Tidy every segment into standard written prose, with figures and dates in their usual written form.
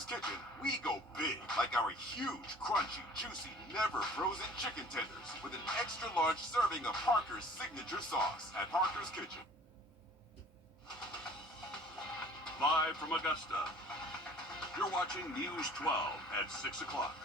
Parker's Kitchen, we go big, like our huge, crunchy, juicy, never frozen chicken tenders with an extra large serving of Parker's signature sauce at Parker's Kitchen. Live from Augusta, you're watching News 12 at 6 o'clock.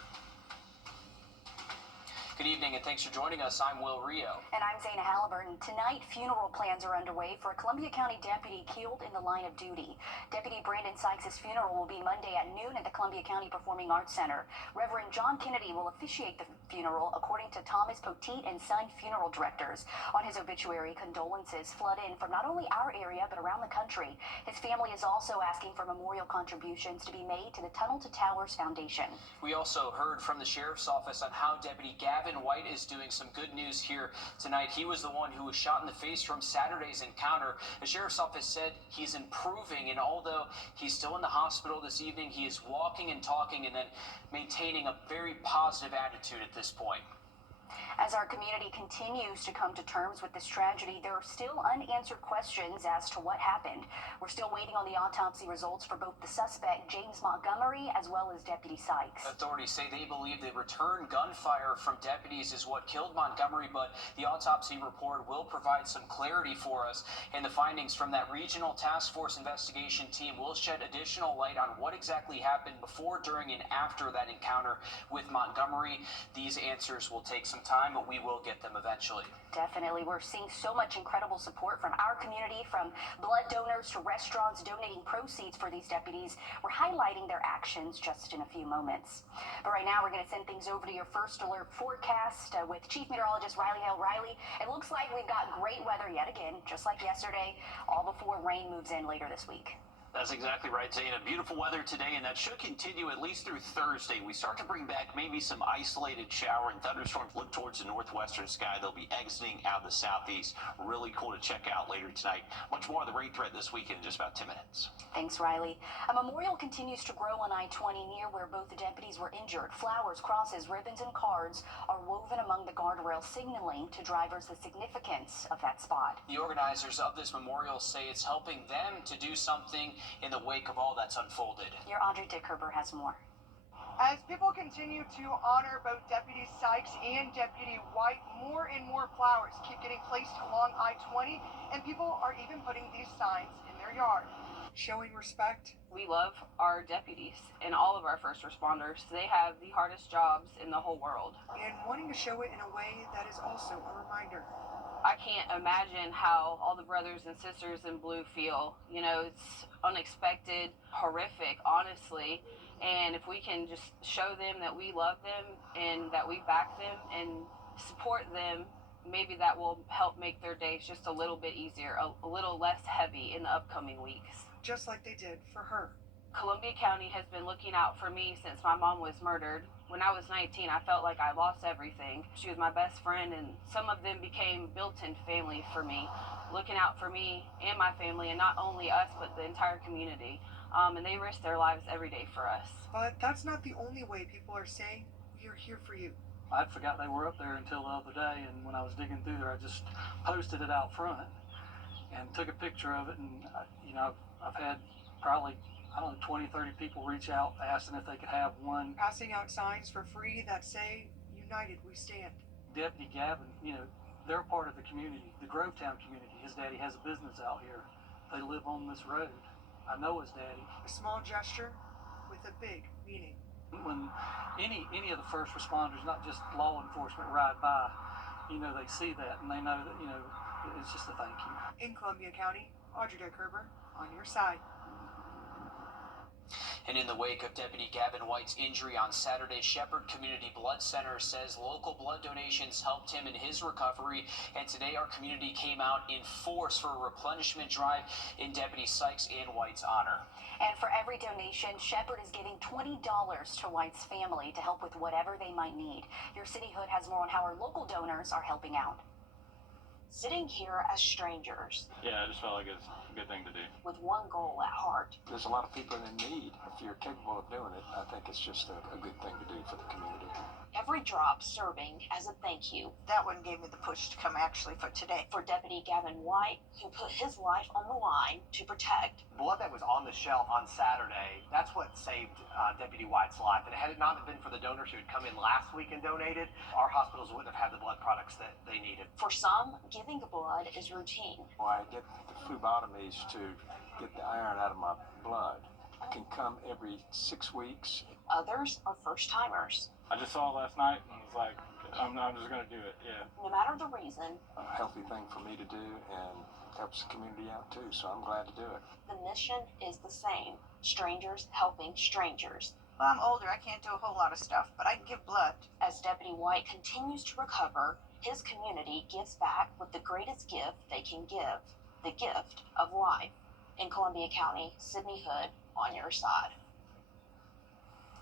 Good evening and thanks for joining us. I'm Wrdw. And I'm Zana Halliburton. Tonight, funeral plans are underway for a Columbia County deputy killed in the line of duty. Deputy Brandon Sykes' funeral will be Monday at noon at the Columbia County Performing Arts Center. Reverend John Kennedy will officiate the funeral, according to Thomas Poteet and Son funeral directors. On his obituary, condolences flood in from not only our area but around the country. His family is also asking for memorial contributions to be made to the Tunnel to Towers Foundation. We also heard from the sheriff's office on how Deputy Gavin White is doing. Some good news here tonight. He was the one who was shot in the face from Saturday's encounter. The sheriff's office said he's improving, and although he's still in the hospital this evening, he is walking and talking and then maintaining a very positive attitude at this point. As our community continues to come to terms with this tragedy, there are still unanswered questions as to what happened. We're still waiting on the autopsy results for both the suspect, James Montgomery, as well as Deputy Sykes. Authorities say they believe the return gunfire from deputies is what killed Montgomery, but the autopsy report will provide some clarity for us, and the findings from that regional task force investigation team will shed additional light on what exactly happened before, during, and after that encounter with Montgomery. These answers will take some time, but we will get them eventually. Definitely. We're seeing so much incredible support from our community, from blood donors to restaurants donating proceeds for these deputies. We're highlighting their actions just in a few moments. But right now, we're going to send things over to your first alert forecast with Chief Meteorologist Riley L. Riley. It looks like we've got great weather yet again, just like yesterday, all before rain moves in later this week. That's exactly right, Zana. Beautiful weather today, and that should continue at least through Thursday. We start to bring back maybe some isolated shower and thunderstorms. Look towards the northwestern sky. They'll be exiting out of the southeast. Really cool to check out later tonight. Much more of the rain threat this weekend in just about 10 minutes. Thanks, Riley. A memorial continues to grow on I-20 near where both the deputies were injured. Flowers, crosses, ribbons, and cards are woven among the guardrails, signaling to drivers the significance of that spot. The organizers of this memorial say it's helping them to do something in the wake of all that's unfolded. Your Audrey Dickerber has more. As people continue to honor both Deputy Sykes and Deputy White, more and more flowers keep getting placed along I-20, and people are even putting these signs in their yard, showing respect. We love our deputies and all of our first responders. They have the hardest jobs in the whole world. And wanting to show it in a way that is also a reminder. I can't imagine how all the brothers and sisters in blue feel. You know, it's unexpected, horrific, honestly. And if we can just show them that we love them and that we back them and support them, maybe that will help make their days just a little bit easier, a little less heavy in the upcoming weeks. Just like they did for her. Columbia County has been looking out for me since my mom was murdered. When I was 19, I felt like I lost everything. She was my best friend, and some of them became built-in family for me, looking out for me and my family, and not only us, but the entire community. And they risk their lives every day for us. But that's not the only way people are saying we are here for you. I forgot they were up there until the other day, and when I was digging through there, I just posted it out front and took a picture of it. And, I've had probably, 20, 30 people reach out asking if they could have one. Passing out signs for free that say, "United we stand." Deputy Gavin, they're a part of the community, the Grovetown community. His daddy has a business out here. They live on this road. I know his daddy. A small gesture with a big meaning. When any of the first responders, not just law enforcement, ride by, they see that and they know that, it's just a thank you. In Columbia County, Audrey Dickerber on your side. And in the wake of Deputy Gavin White's injury on Saturday, Shepherd Community Blood Center says local blood donations helped him in his recovery. And today our community came out in force for a replenishment drive in Deputy Sykes and White's honor. And for every donation, Shepherd is giving $20 to White's family to help with whatever they might need. Your cityhood has more on how our local donors are helping out. sitting here as strangers Yeah, I just felt like it's a good thing to do. with one goal at heart. There's a lot of people in need. If you're capable of doing it, I think it's just a good thing to do for the community. Every drop serving as a thank you That one gave me the push to come actually for today. for Deputy Gavin White, who put his life on the line to protect. Blood that was on the shelf on Saturday, that's what saved Deputy White's life. And had it not been for the donors who had come in last week and donated, our hospitals wouldn't have had the blood products that they needed. For some, giving blood is routine. Well, I get the phlebotomies to get the iron out of my blood. I can come every 6 weeks. Others are first timers. I just saw it last night and was like, I'm just going to do it, yeah. No matter the reason, A healthy thing for me to do and helps the community out too, so I'm glad to do it. the mission is the same. Strangers helping strangers. Well, I'm older, I can't do a whole lot of stuff, but I can give blood. As Deputy White continues to recover, his community gives back with the greatest gift they can give, the gift of life. In Columbia County, Sydney Hood, on your side.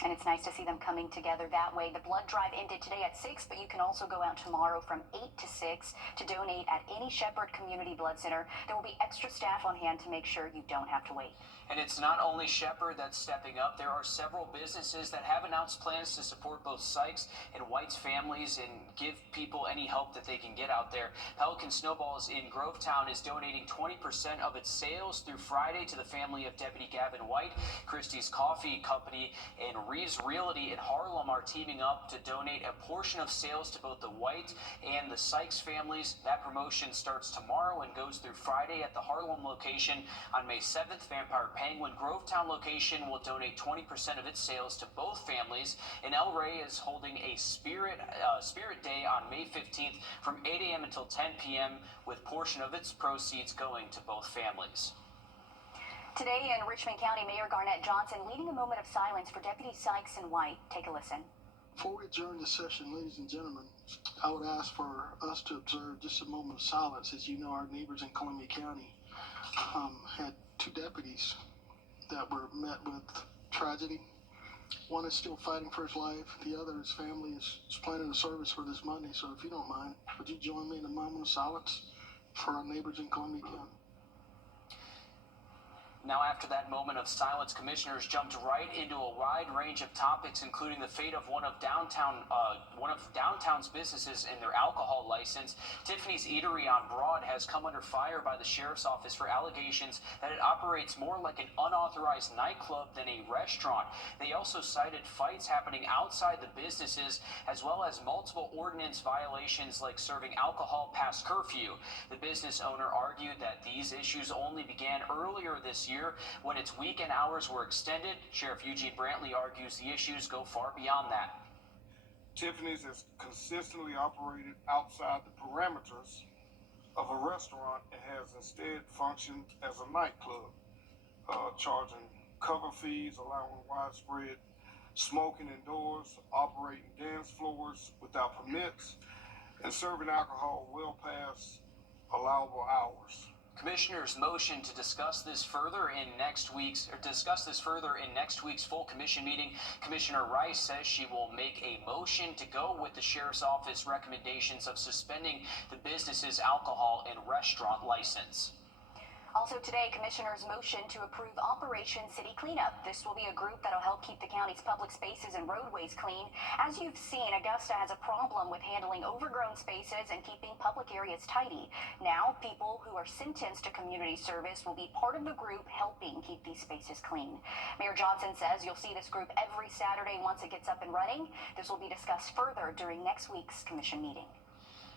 And it's nice to see them coming together that way. The blood drive ended today at 6, but you can also go out tomorrow from 8 to 6 to donate at any Shepherd Community Blood Center. There will be extra staff on hand to make sure you don't have to wait. And it's not only Shepherd that's stepping up. There are several businesses that have announced plans to support both Sykes and White's families and give people any help that they can get out there. Pelican Snowballs in Grovetown is donating 20% of its sales through Friday to the family of Deputy Gavin White. Christie's Coffee Company and Reeves Realty in Harlem are teaming up to donate a portion of sales to both the White and the Sykes families. That promotion starts tomorrow and goes through Friday at the Harlem location. On May 7th, Vampire Penguin Grovetown location will donate 20% of its sales to both families. And El Rey is holding a Spirit Day on May 15th from 8 a.m. until 10 p.m. with portion of its proceeds going to both families. Today in Richmond County, Mayor Garnett Johnson leading a moment of silence for Deputy Sykes and White. Take a listen. Before we adjourn this session, ladies and gentlemen, I would ask for us to observe just a moment of silence. As you know, our neighbors in Columbia County had 2 deputies that were met with tragedy. One is still fighting for his life. The other, his family, is planning a service for this Monday. So if you don't mind, would you join me in a moment of silence for our neighbors in Columbia County? Now, after that moment of silence, commissioners jumped right into a wide range of topics, including the fate of one of downtown's businesses and their alcohol license. Tiffany's Eatery on Broad has come under fire by the sheriff's office for allegations that it operates more like an unauthorized nightclub than a restaurant. They also cited fights happening outside the businesses, as well as multiple ordinance violations like serving alcohol past curfew. The business owner argued that these issues only began earlier this year when its weekend hours were extended. Sheriff Eugene Brantley argues the issues go far beyond that. Tiffany's has consistently operated outside the parameters of a restaurant and has instead functioned as a nightclub, charging cover fees, allowing widespread smoking indoors, operating dance floors without permits, and serving alcohol well past allowable hours. Commissioners motioned to discuss this further in next week's full commission meeting. Commissioner Rice says she will make a motion to go with the sheriff's office recommendations of suspending the business's alcohol and restaurant license. Also today, commissioners motion to approve Operation City Cleanup. This will be a group that'll help keep the county's public spaces and roadways clean. As you've seen, Augusta has a problem with handling overgrown spaces and keeping public areas tidy. Now, people who are sentenced to community service will be part of the group helping keep these spaces clean. Mayor Johnson says you'll see this group every Saturday once it gets up and running. This will be discussed further during next week's commission meeting.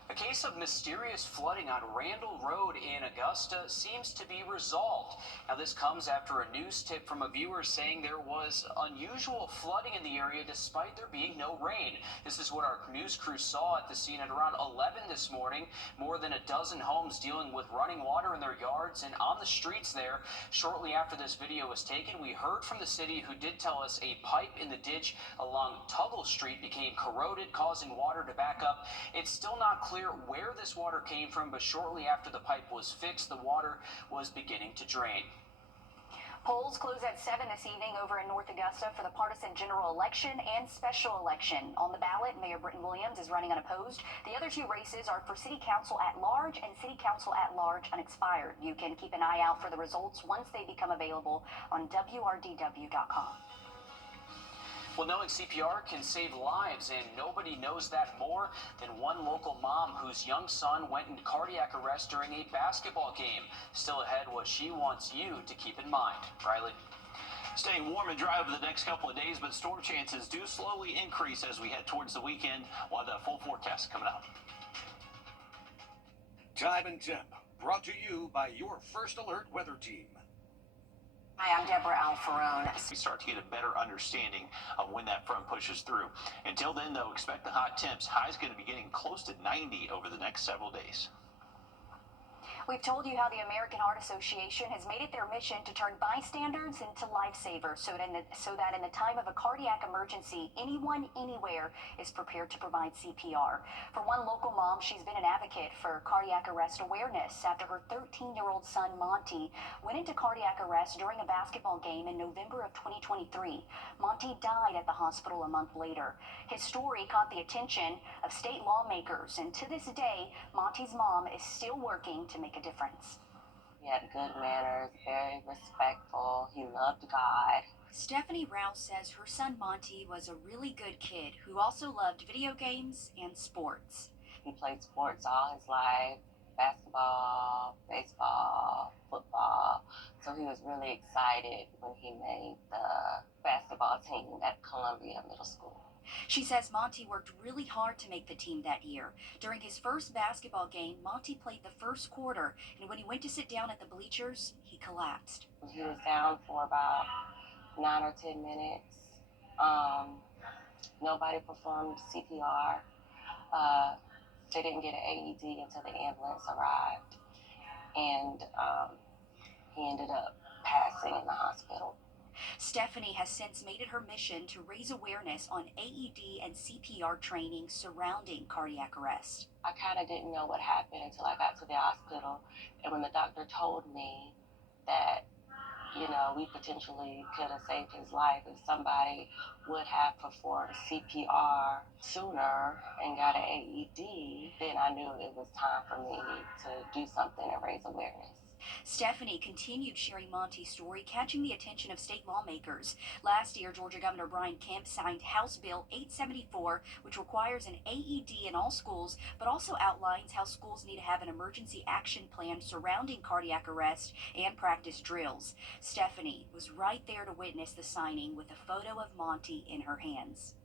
A case of mysterious flooding on Randall Road in Augusta seems to be resolved. Now, this comes after a news tip from a viewer saying there was unusual flooding in the area despite there being no rain. This is what our news crew saw at the scene at around 11 this morning. More than a dozen homes dealing with running water in their yards and on the streets there. Shortly after this video was taken, we heard from the city, who did tell us a pipe in the ditch along Tuggle Street became corroded, causing water to back up. It's still not clear where this water came from, but shortly after the pipe was fixed, the water was beginning to drain. Polls close at 7 this evening over in North Augusta for the partisan general election and special election. On the ballot, Mayor Britton Williams is running unopposed. The other two races are for City Council at Large and City Council at Large unexpired. You can keep an eye out for the results once they become available on Wrdw.com. Well, knowing CPR can save lives, and nobody knows that more than one local mom whose young son went into cardiac arrest during a basketball game. Still ahead, what she wants you to keep in mind. Riley? Staying warm and dry over the next couple of days, but storm chances do slowly increase as we head towards the weekend. While the full forecast coming out. Time and Temp, brought to you by your First Alert weather team. Hi, I'm Deborah Alfarone. We start to get a better understanding of when that front pushes through. Until then, though, expect the hot temps. High's going to be getting close to 90 over the next several days. We've told you how the American Heart Association has made it their mission to turn bystanders into lifesavers so that in the time of a cardiac emergency, anyone, anywhere is prepared to provide CPR. For one local mom, she's been an advocate for cardiac arrest awareness after her 13-year-old son, Monty, went into cardiac arrest during a basketball game in November of 2023. Monty died at the hospital a month later. His story caught the attention of state lawmakers, and to this day, Monty's mom is still working to make a difference. He had good manners, very respectful. He loved God. Stephanie Rouse says her son Monty was a really good kid who also loved video games and sports. He played sports all his life, basketball, baseball, football. So he was really excited when he made the basketball team at Columbia Middle School. She says Monty worked really hard to make the team that year. During his first basketball game, Monty played the first quarter, and when he went to sit down at the bleachers, he collapsed. He was down for about 9 or 10 minutes. Nobody performed CPR. They didn't get an AED until the ambulance arrived, and he ended up passing in the hospital. Stephanie has since made it her mission to raise awareness on AED and CPR training surrounding cardiac arrest. I kind of didn't know what happened until I got to the hospital, and when the doctor told me that, we potentially could have saved his life if somebody would have performed CPR sooner and got an AED, then I knew it was time for me to do something and raise awareness. Stephanie continued sharing Monty's story, catching the attention of state lawmakers. Last year, Georgia Governor Brian Kemp signed House Bill 874, which requires an AED in all schools, but also outlines how schools need to have an emergency action plan surrounding cardiac arrest and practice drills. Stephanie was right there to witness the signing with a photo of Monty in her hands.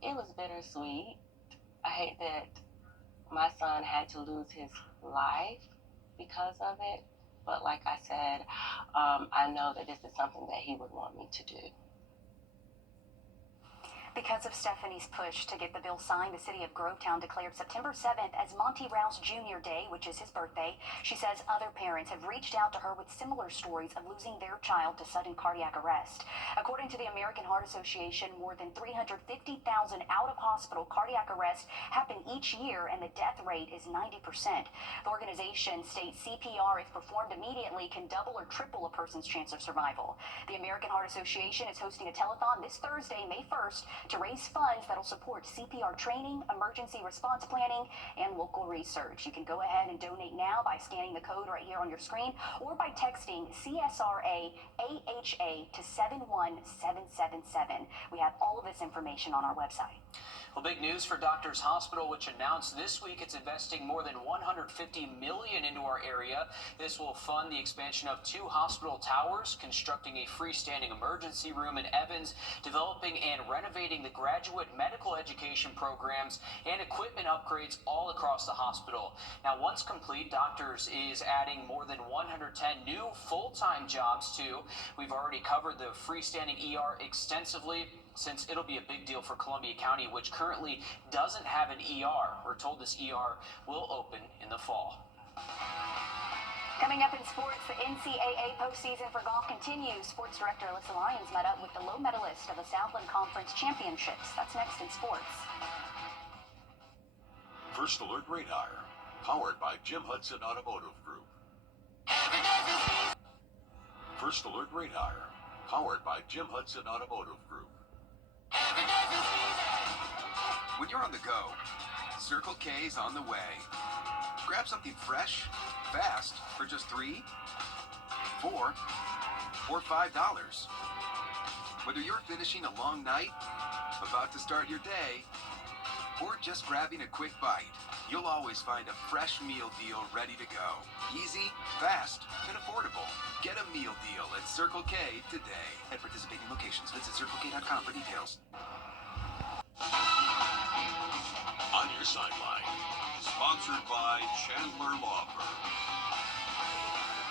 It was bittersweet. I hate that my son had to lose his life because of it. But like I said, I know that this is something that he would want me to do. Because of Stephanie's push to get the bill signed, the city of Grovetown declared September 7th as Monty Rouse Jr. Day, which is his birthday. She says other parents have reached out to her with similar stories of losing their child to sudden cardiac arrest. According to the American Heart Association, more than 350,000 out-of-hospital cardiac arrests happen each year, and the death rate is 90%. The organization states CPR, if performed immediately, can double or triple a person's chance of survival. The American Heart Association is hosting a telethon this Thursday, May 1st, to raise funds that'll support CPR training, emergency response planning, and local research. You can go ahead and donate now by scanning the code right here on your screen or by texting CSRA AHA to 71777. We have all of this information on our website. Well, big news for Doctors Hospital, which announced this week it's investing more than $150 million into our area. This will fund the expansion of 2 hospital towers, constructing a freestanding emergency room in Evans, developing and renovating the graduate medical education programs, and equipment upgrades all across the hospital. Now, once complete, Doctors is adding more than 110 new full-time jobs too. We've already covered the freestanding ER extensively, since it'll be a big deal for Columbia County, which currently doesn't have an ER. We're told this ER will open in the fall. Coming up in sports, the NCAA postseason for golf continues. Sports Director Alyssa Lyons met up with the low medalist of the Southland Conference Championships. That's next in sports. First Alert Radar, powered by Jim Hudson Automotive Group. First Alert Radar, powered by Jim Hudson Automotive Group. When you're on the go, Circle K's on the way. Grab something fresh, fast, for just $3, $4, or $5. Whether you're finishing a long night, about to start your day, or just grabbing a quick bite, you'll always find a fresh meal deal ready to go. Easy, fast, and affordable. Get a meal deal at Circle K today. At participating locations, visit CircleK.com for details. On Your Sideline, sponsored by Chandler Law Firm.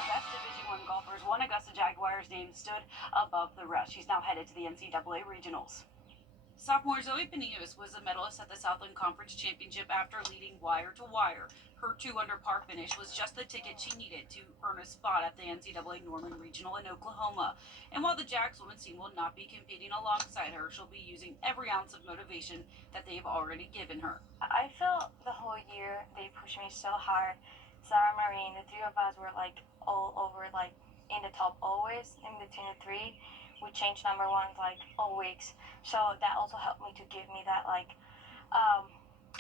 Best Division I golfers, one Augusta Jaguars name stood above the rest. She's now headed to the NCAA Regionals. Sophomore Zoe Panius was a medalist at the Southland Conference Championship after leading wire to wire. Her 2-under par finish was just the ticket she needed to earn a spot at the NCAA Norman Regional in Oklahoma. And while the Jags women's team will not be competing alongside her, she'll be using every ounce of motivation that they've already given her. I felt the whole year they pushed me so hard. Sarah Marine, the three of us were like all over, like in the top always, in between the three. We changed number ones like all weeks. So that also helped me to give me that like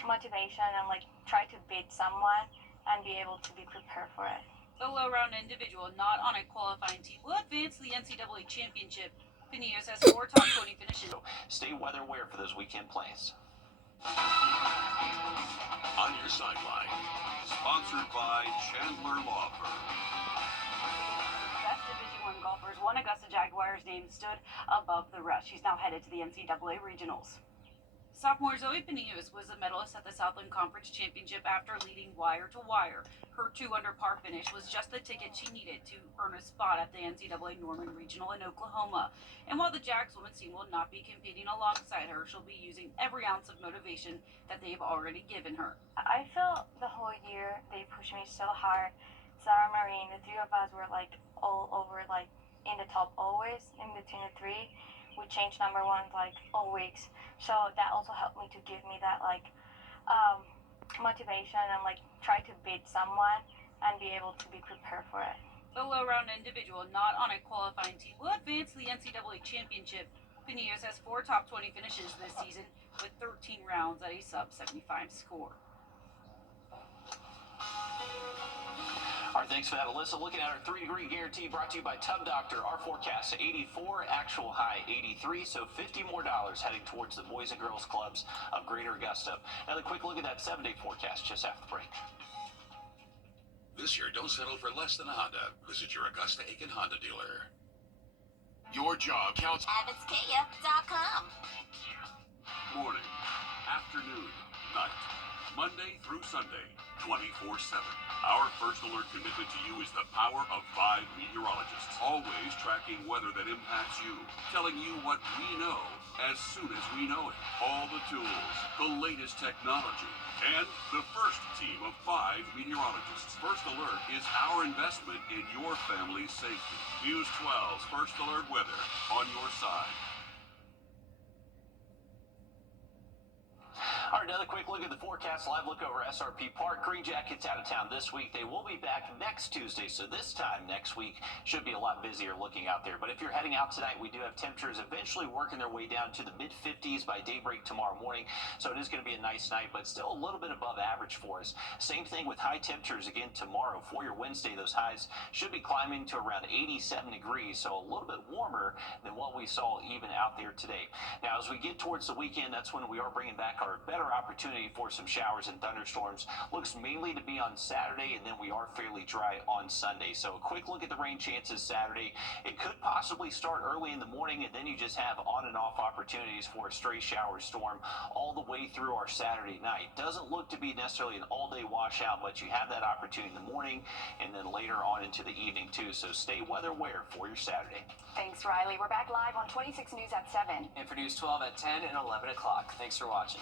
motivation and like try to beat someone and be able to be prepared for it. The low-round individual not on a qualifying team will advance to the NCAA Championship. Panius has 4 top 20 finishes. Stay weather aware for those weekend plans. On Your Sideline, sponsored by Chandler Law Firm. Best Division I golfers, one Augusta Jaguars name stood above the rest. She's now headed to the NCAA Regionals. Sophomore Zoe Panius was a medalist at the Southland Conference Championship after leading wire to wire. Her 2-under par finish was just the ticket she needed to earn a spot at the NCAA Norman Regional in Oklahoma. And while the Jags women's team will not be competing alongside her, she'll be using every ounce of motivation that they've already given her. I felt the whole year they pushed me so hard. Sarah Marine, the three of us were like all over, like in the top always, in between the three. We changed number ones like all weeks. So that also helped me to give me that like motivation and like try to beat someone and be able to be prepared for it. The low-round individual not on a qualifying team will advance to the NCAA Championship. Panius has 4 top 20 finishes this season with 13 rounds at a sub-75 score. All right, thanks for that, Alyssa. Looking at our 3-degree guarantee brought to you by Tub Doctor. Our forecast 84, actual high 83, so $50 more heading towards the Boys and Girls Clubs of Greater Augusta. Another quick look at that 7-day forecast just after the break. This year, don't settle for less than a Honda. Visit your Augusta Aiken Honda dealer. Your job counts. AbbottsKia.com. Morning, afternoon, night, Monday through Sunday, 24/7. Our First Alert commitment to you is the power of 5 meteorologists, always tracking weather that impacts you, telling you what we know as soon as we know it. All the tools, the latest technology, and the first team of 5 meteorologists. First Alert is our investment in your family's safety. News 12's First Alert weather on your side. All right, another quick look at the forecast. Live look over SRP Park. Green Jackets out of town this week. They will be back next Tuesday, so this time next week should be a lot busier looking out there. But if you're heading out tonight, we do have temperatures eventually working their way down to the mid-50s by daybreak tomorrow morning. So it is going to be a nice night, but still a little bit above average for us. Same thing with high temperatures again tomorrow. For your Wednesday, those highs should be climbing to around 87 degrees, so a little bit warmer than what we saw even out there today. Now, as we get towards the weekend, that's when we are bringing back our better opportunity for some showers and thunderstorms. Looks mainly to be on Saturday, and then we are fairly dry on Sunday. So a quick look at the rain chances Saturday. It could possibly start early in the morning, and then you just have on and off opportunities for a stray shower storm all the way through our Saturday night. Doesn't look to be necessarily an all-day washout, but you have that opportunity in the morning and then later on into the evening too. So stay weather aware for your Saturday. Thanks, Riley. We're back live on 26 News at 7. And for News 12 at 10 and 11 o'clock. Thanks for watching.